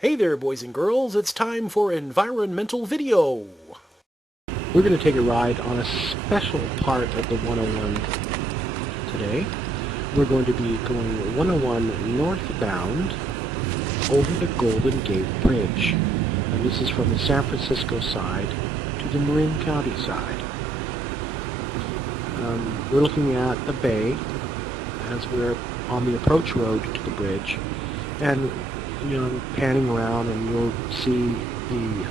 Hey there, boys and girls, it's time for environmental video. We're going to take a ride on a special part of the 101 today. We're going to be going 101 northbound over the Golden Gate Bridge. And this is from the San Francisco side to the Marin County side. We're looking at the bay as we're on the approach road to the bridge. And panning around, and you'll see the,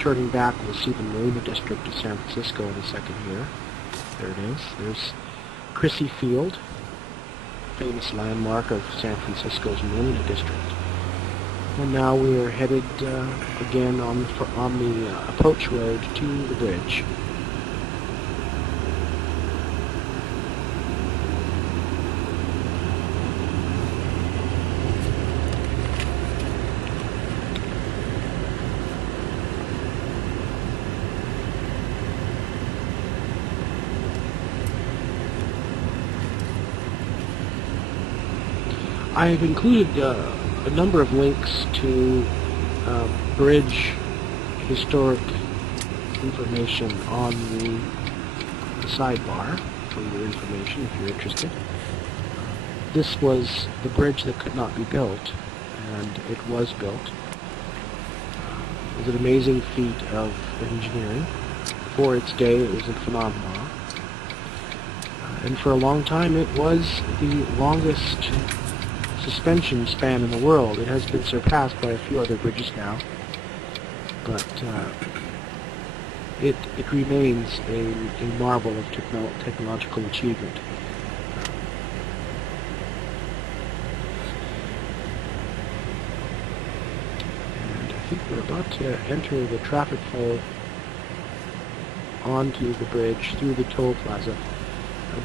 turning back, we'll see the Marina District of San Francisco in a second here. There it is. There's Crissy Field, famous landmark of San Francisco's Marina District. And now we are headed again on the approach road to the bridge. I have included a number of links to bridge historic information on the sidebar for your information if you're interested. This was the bridge that could not be built, and it was built. It was an amazing feat of engineering. For its day, it was a phenomenon. And for a long time, it was the longest suspension span in the world. It has been surpassed by a few other bridges now, but it remains a marvel of technological achievement. And I think we're about to enter the traffic flow onto the bridge through the toll plaza.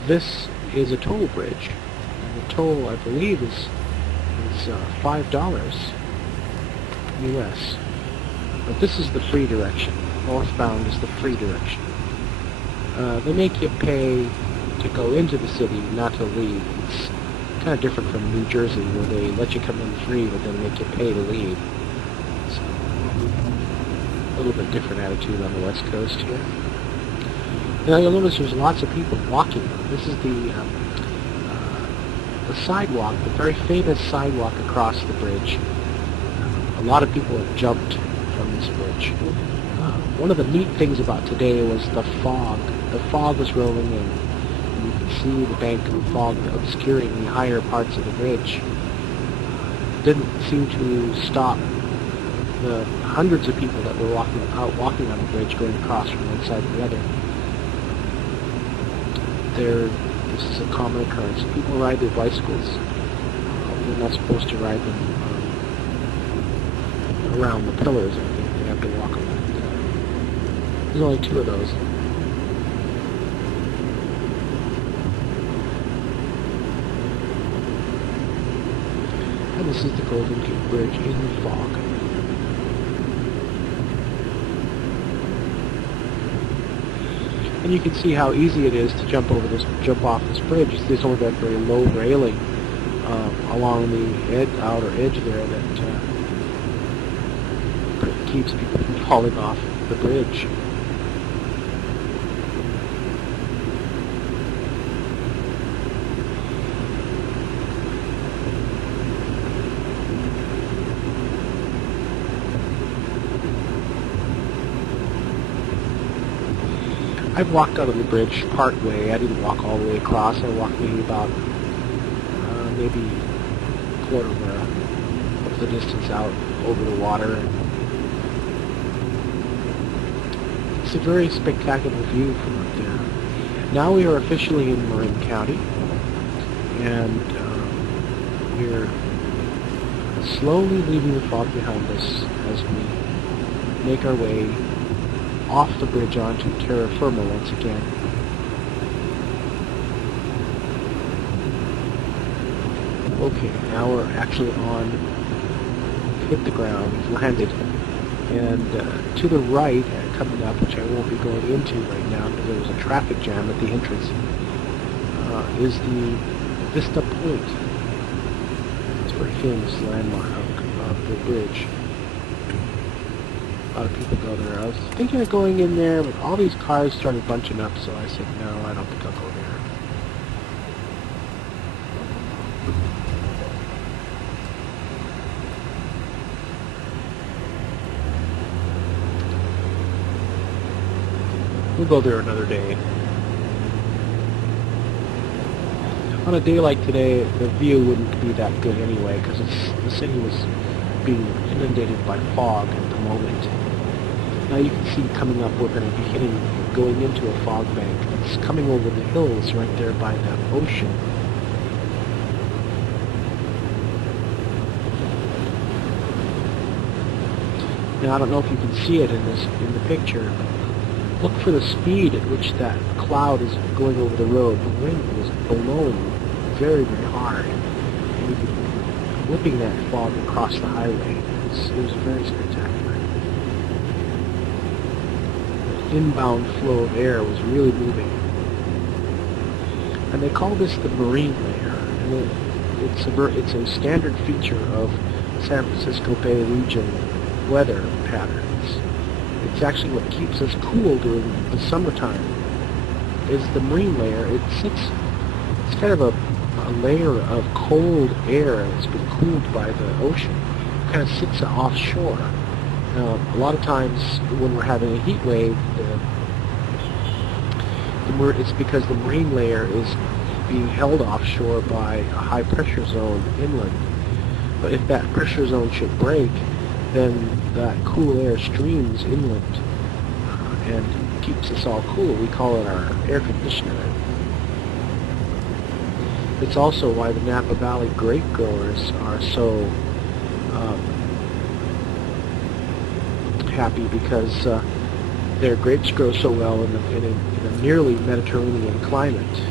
This is a toll bridge, and the toll, I believe, is $5 US. But this is the free direction. Northbound is the free direction. They make you pay to go into the city, not to leave. It's kind of different from New Jersey, where they let you come in free, but then make you pay to leave. So, a little bit different attitude on the West Coast here. Now you'll notice there's lots of people walking. This is the sidewalk, the very famous sidewalk across the bridge. A lot of people have jumped from this bridge. One of the neat things about today was the fog. The fog was rolling in, and you could see the bank of fog obscuring the higher parts of the bridge. It didn't seem to stop the hundreds of people that were walking on the bridge, going across from one side to the other. This is a common occurrence. People ride their bicycles. They're not supposed to ride them around the pillars. I think they have to walk around. There's only two of those. And this is the Golden Gate Bridge in the fog. And you can see how easy it is to jump off this bridge. There's only that very low railing along the outer edge there that keeps people from falling off the bridge. I've walked out of the bridge part way. I didn't walk all the way across. I walked maybe about maybe a quarter of the distance out over the water. It's a very spectacular view from up there. Now we are officially in Marin County, and we're slowly leaving the fog behind us as we make our way off the bridge onto terra firma once again. Okay, now we're actually hit the ground, we've landed, and to the right, coming up, which I won't be going into right now because there was a traffic jam at the entrance, is the Vista Point. It's a very famous landmark of under a bridge. A lot of people go there. I was thinking of going in there, but all these cars started bunching up, so I said, no, I don't think I'll go there. We'll go there another day. On a day like today, the view wouldn't be that good anyway, because the city was being inundated by fog at the moment. Now you can see coming up, we're going to be going into a fog bank that's coming over the hills right there by the ocean. Now I don't know if you can see it in the picture. Look for the speed at which that cloud is going over the road. The wind was blowing very, very hard. And you could be whipping that fog across the highway. It was very spectacular. The inbound flow of air was really moving. And they call this the Marin layer. And it's a standard feature of San Francisco Bay region weather patterns. It's actually what keeps us cool during the summertime, is the marine layer. It's kind of a layer of cold air that's been cooled by the ocean. It kind of sits offshore. A lot of times when we're having a heat wave, it's because the marine layer is being held offshore by a high pressure zone inland. But if that pressure zone should break, then that cool air streams inland and keeps us all cool. We call it our air conditioner. It's also why the Napa Valley grape growers are so happy, because their grapes grow so well in a nearly Mediterranean climate.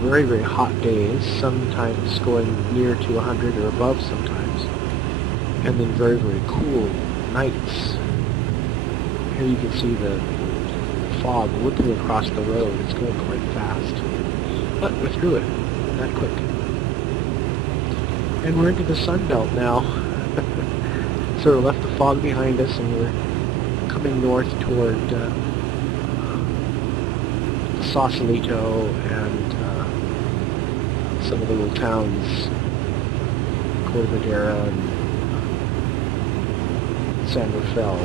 Very, very hot days, sometimes going near to 100 or above sometimes. And then very, very cool nights. Here you can see the fog whipping across the road. It's going quite fast. But we're through it, that quick. And we're into the Sun Belt now. Sort of left the fog behind us, and we're coming north toward Sausalito and some of the little towns, Corvadera and San Rafael.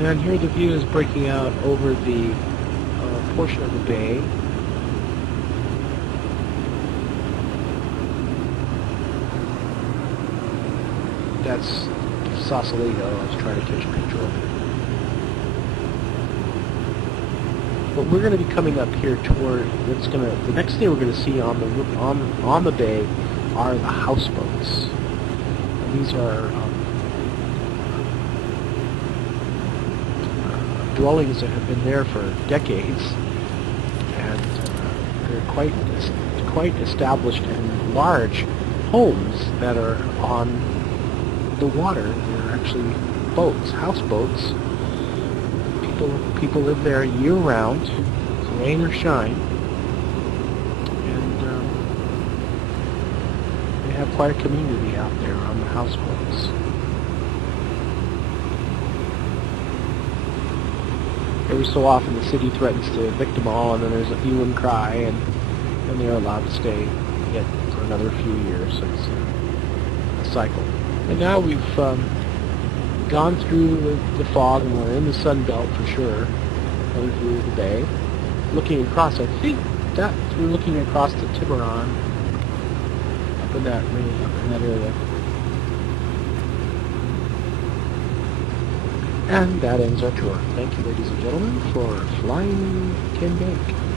And here the view is breaking out over the portion of the bay. That's Sausalito. I was trying to catch a picture of it. But we're going to be coming up here toward the next thing we're going to see on the bay are the houseboats. And these are dwellings that have been there for decades, and they're quite established and large homes that are on the water. They're actually boats, houseboats. People live there year round, rain or shine, and they have quite a community out there on the houseboats. Every so often the city threatens to evict them all, and then there's a hue and cry, and then they're allowed to stay yet for another few years. So it's a cycle. And now we've gone through the fog, and we're in the Sun Belt for sure, coming through the bay. Looking across, I think that we're looking across the Tiburon up for that really up in that area. And that ends our tour. Thank you, ladies and gentlemen, for flying Tin Bank.